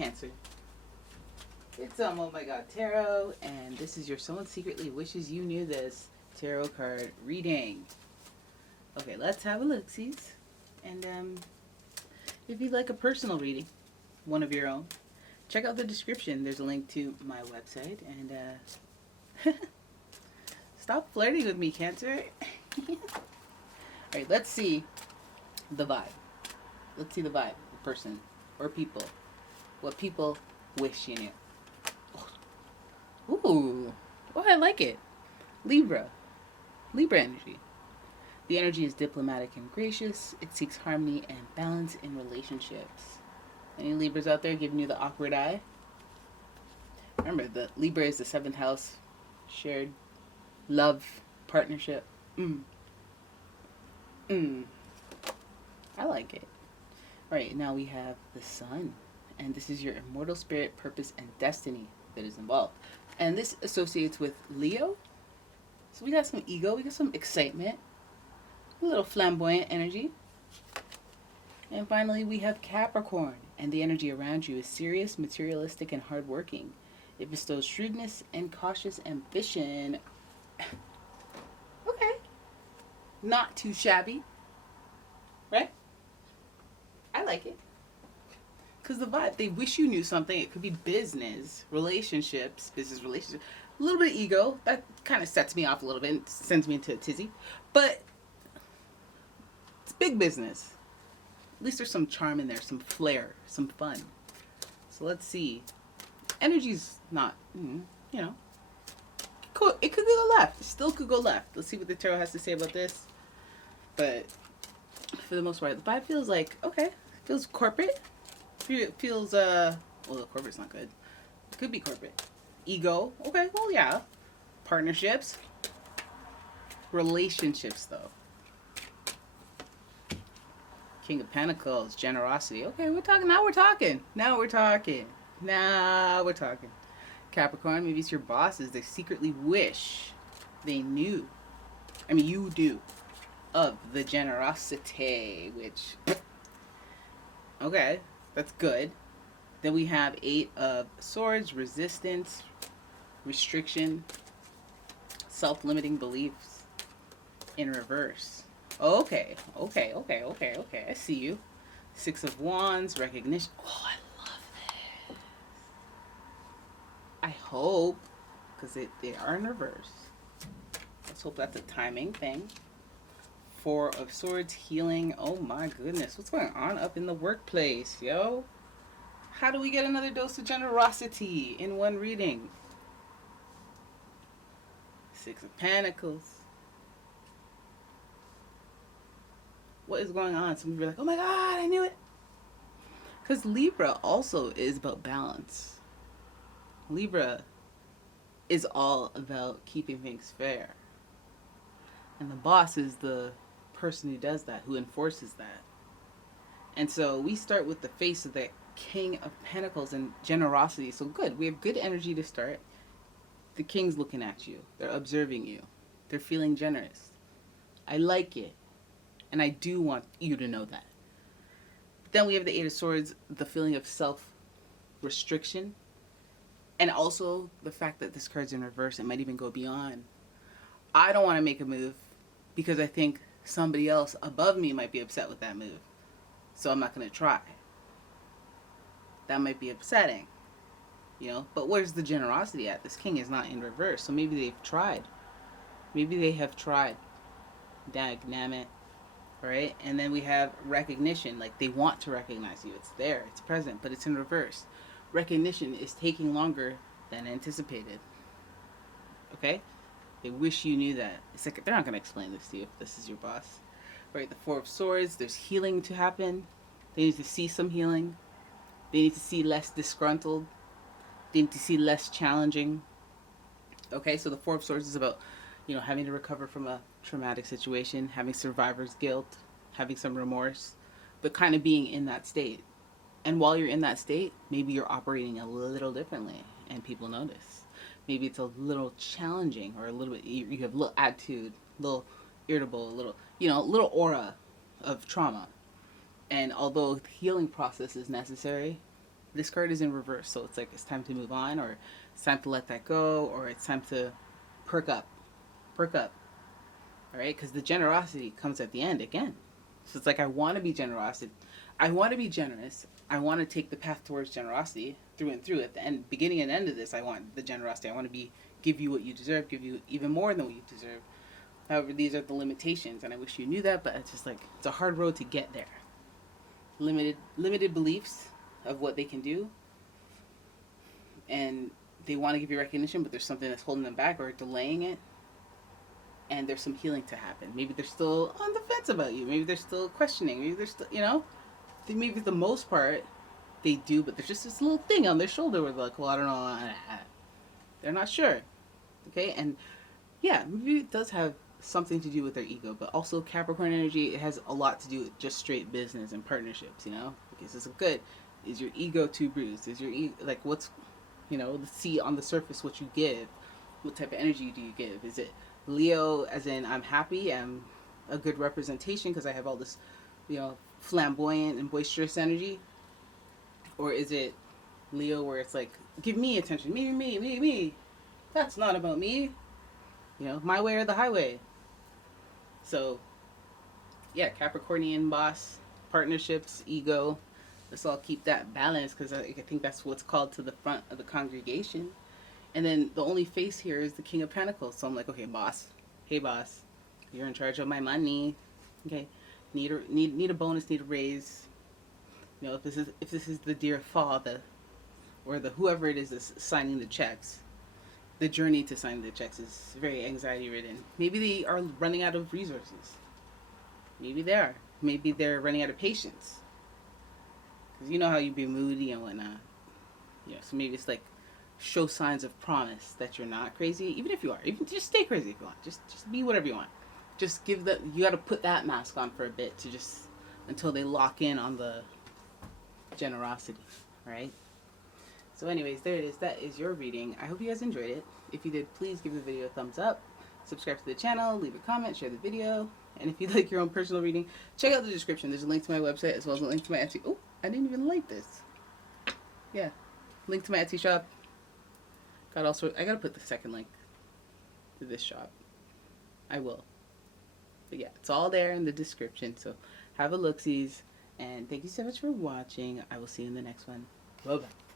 Cancer. It's umomgtarot, and this is your Someone Secretly Wishes You Knew This tarot card reading. Okay, let's have a look-sees. And if you'd like a personal reading, one of your own, check out the description. There's a link to my website, and stop flirting with me, Cancer. Alright, let's see the vibe. Let's see the vibe, the person or people. What people wish you knew. Ooh, oh, I like it. Libra. Libra energy. The energy is diplomatic and gracious. It seeks harmony and balance in relationships. Any Libras out there giving you the awkward eye? Remember, the Libra is the 7th house. Shared love, partnership. I like it. Alright, now we have the Sun. And this is your immortal spirit, purpose, and destiny that is involved. And this associates with Leo. So we got some ego, we got some excitement, a little flamboyant energy. And finally we have Capricorn. And the energy around you is serious, materialistic, and hardworking. It bestows shrewdness and cautious ambition. Okay. Not too shabby. Right? I like it. Because the vibe, they wish you knew something. It could be business, relationships, a little bit of ego. That kind of sets me off a little bit and sends me into a tizzy. But it's big business. At least there's some charm in there, some flair, some fun. So let's see. Energy's not, cool. It could go left. It still could go left. Let's see what the tarot has to say about this. But for the most part, the vibe feels like, okay, feels corporate. Feels, well, the corporate's not good. It could be corporate. Ego. Okay, well, yeah. Partnerships. Relationships, though. King of Pentacles. Generosity. Okay, we're talking. Now we're talking. Now we're talking. Now we're talking. Capricorn, maybe it's your bosses. They secretly wish they knew. I mean, you do. Of the generosity, which... Okay. That's good. Then we have 8 of Swords, resistance, restriction, self-limiting beliefs in reverse. Okay. I see you. 6 of Wands, recognition. Oh, I love this. I hope, because they are in reverse. Let's hope that's a timing thing. 4 of Swords, healing. Oh my goodness. What's going on up in the workplace, yo? How do we get another dose of generosity in one reading? 6 of Pentacles. What is going on? Some of you are like, oh my god, I knew it. Because Libra also is about balance. Libra is all about keeping things fair. And the boss is the person who does that, who enforces that. And so we start with the face of the King of Pentacles and generosity. So good. We have good energy to start. The King's looking at you. They're observing you. They're feeling generous. I like it. And I do want you to know that. Then we have the 8 of Swords, the feeling of self-restriction. And also the fact that this card's in reverse. It might even go beyond. I don't want to make a move because I think somebody else above me might be upset with that move. So I'm not going to try. That might be upsetting. But where's the generosity at? This King is not in reverse. So maybe they've tried. Maybe they have tried. Dagnammit. Right? And then we have recognition. Like they want to recognize you. It's there. It's present. But it's in reverse. Recognition is taking longer than anticipated. Okay? They wish you knew that. It's like they're not going to explain this to you if this is your boss. Right, the 4 of Swords, there's healing to happen. They need to see some healing. They need to see less disgruntled. They need to see less challenging. Okay, so the 4 of Swords is about, having to recover from a traumatic situation, having survivor's guilt, having some remorse, but kind of being in that state. And while you're in that state, maybe you're operating a little differently and people notice. Maybe it's a little challenging or a little bit, you have a little attitude, a little irritable, a little, little aura of trauma. And although the healing process is necessary, This card is in reverse, so it's like it's time to move on, or it's time to let that go, or it's time to perk up. Perk up. All right? Because the generosity comes at the end again. So it's like I want to be generous. I want to be generous. I want to take the path towards generosity through and through. At the end, beginning and end of this, I want the generosity. I want to be give you what you deserve, give you even more than what you deserve. However, these are the limitations, and I wish you knew that. But it's just like it's a hard road to get there. Limited beliefs of what they can do, and they want to give you recognition, but there's something that's holding them back or delaying it. And there's some healing to happen. Maybe they're still on the fence about you. Maybe they're still questioning. Maybe they're still, maybe for the most part they do, but there's just this little thing on their shoulder where they're like, well, I don't know. They're not sure. Okay, and yeah, maybe it does have something to do with their ego, but also Capricorn energy, it has a lot to do with just straight business and partnerships, Because it's good. Is your ego too bruised? Is your ego, like, what's, let's see on the surface what you give. What type of energy do you give? Is it Leo, as in I'm happy, I'm a good representation because I have all this, flamboyant and boisterous energy? Or is it Leo where it's like, give me attention, me. That's not about me. My way or the highway. So, yeah, Capricornian boss, partnerships, ego. Let's all keep that balance because I think that's what's called to the front of the congregation. And then the only face here is the King of Pentacles. So I'm like, okay, boss. Hey, boss. You're in charge of my money. Okay. Need a bonus, need a raise. If this is the dear father or the whoever it is that's signing the checks, the journey to signing the checks is very anxiety ridden. Maybe they are running out of resources. Maybe they are. Maybe they're running out of patience. Because you know how you be moody and whatnot. So maybe it's like show signs of promise that you're not crazy, even if you are. Even just stay crazy if you want. Just be whatever you want. Just you got to put that mask on for a bit to just until they lock in on the generosity, right? So anyways, there it is. That is your reading. I hope you guys enjoyed it. If you did, please give the video a thumbs up, subscribe to the channel, leave a comment, share the video, and if you'd like your own personal reading, check out the description. There's a link to my website as well as a link to my Etsy. Oh, I didn't even like this. Yeah, link to my Etsy shop. I gotta put the second link to this shop. I will. But yeah, it's all there in the description. So have a look-sees. And thank you so much for watching. I will see you in the next one. Bye-bye.